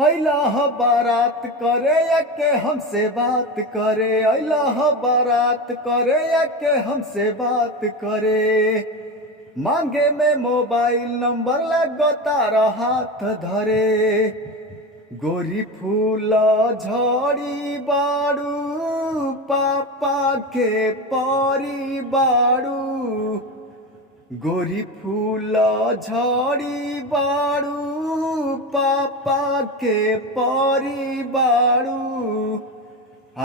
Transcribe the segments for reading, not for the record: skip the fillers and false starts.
अइला ह बारात करे या के हमसे बात करे, अइला ह बारात करे या के हमसे बात करे। मांगे में मोबाइल नंबर लगो तारा हाथ धरे। गोरी फूल झड़ी बाड़ू, पापा के परी बाड़ू। गोरी फूल झड़ी बाड़ू, पापा के परी बाड़ू।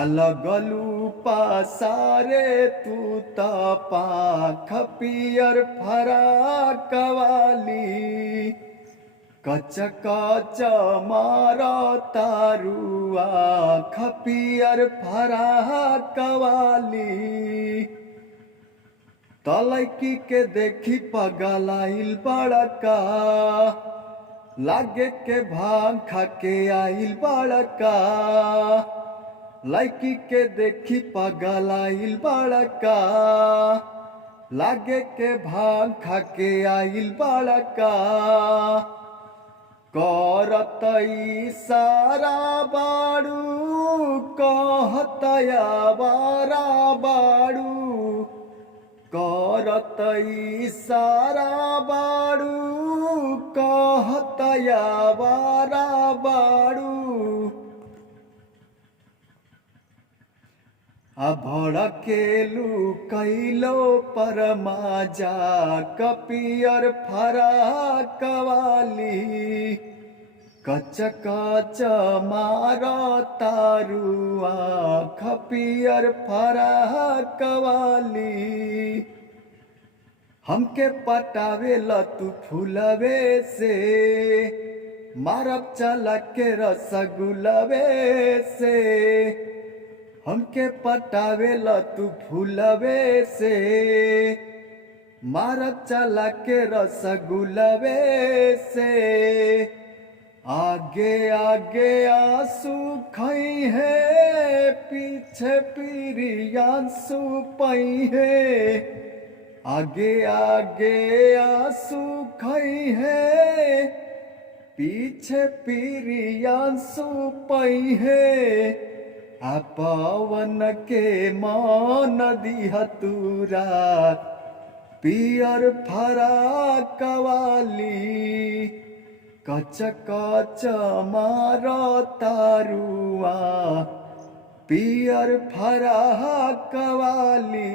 लगलू पासारे तू त पाख पियर फराक वाली। कच कच मार तारू आँख पियर फराक वाली। तलैकी के देखी पगलाइल बड़का, लागे के भांग खा के आइल बड़का। लड़की के देखी पगलाइल बड़का, लागे के भांग खा के आइल बड़का। करत इशारा बाड़ू, कहत आवारा बाड़ू। करत इशारा बाड़ू, कहत आवारा बाड़ू। भड़केलू कैलो पर मजाक पियर फराक वाली। कच कच मार तारू आँख पियर फराक वाली। हमके पटावे ल तू फूलवे से, मारब चला के रसगुलवे से। हमके पटावे ल तू फूलवे से, मारब चला के रसगुलवे से। आगे आगे आंसू खई है, पीछे पीरियांसू पई है। आगे आगे आंसू खई है, पीछे पीरियांसू पई है। पवन के मान दिह तूरा पियर फराक वाली। कच कच मार तारुआ पियर फराक वाली।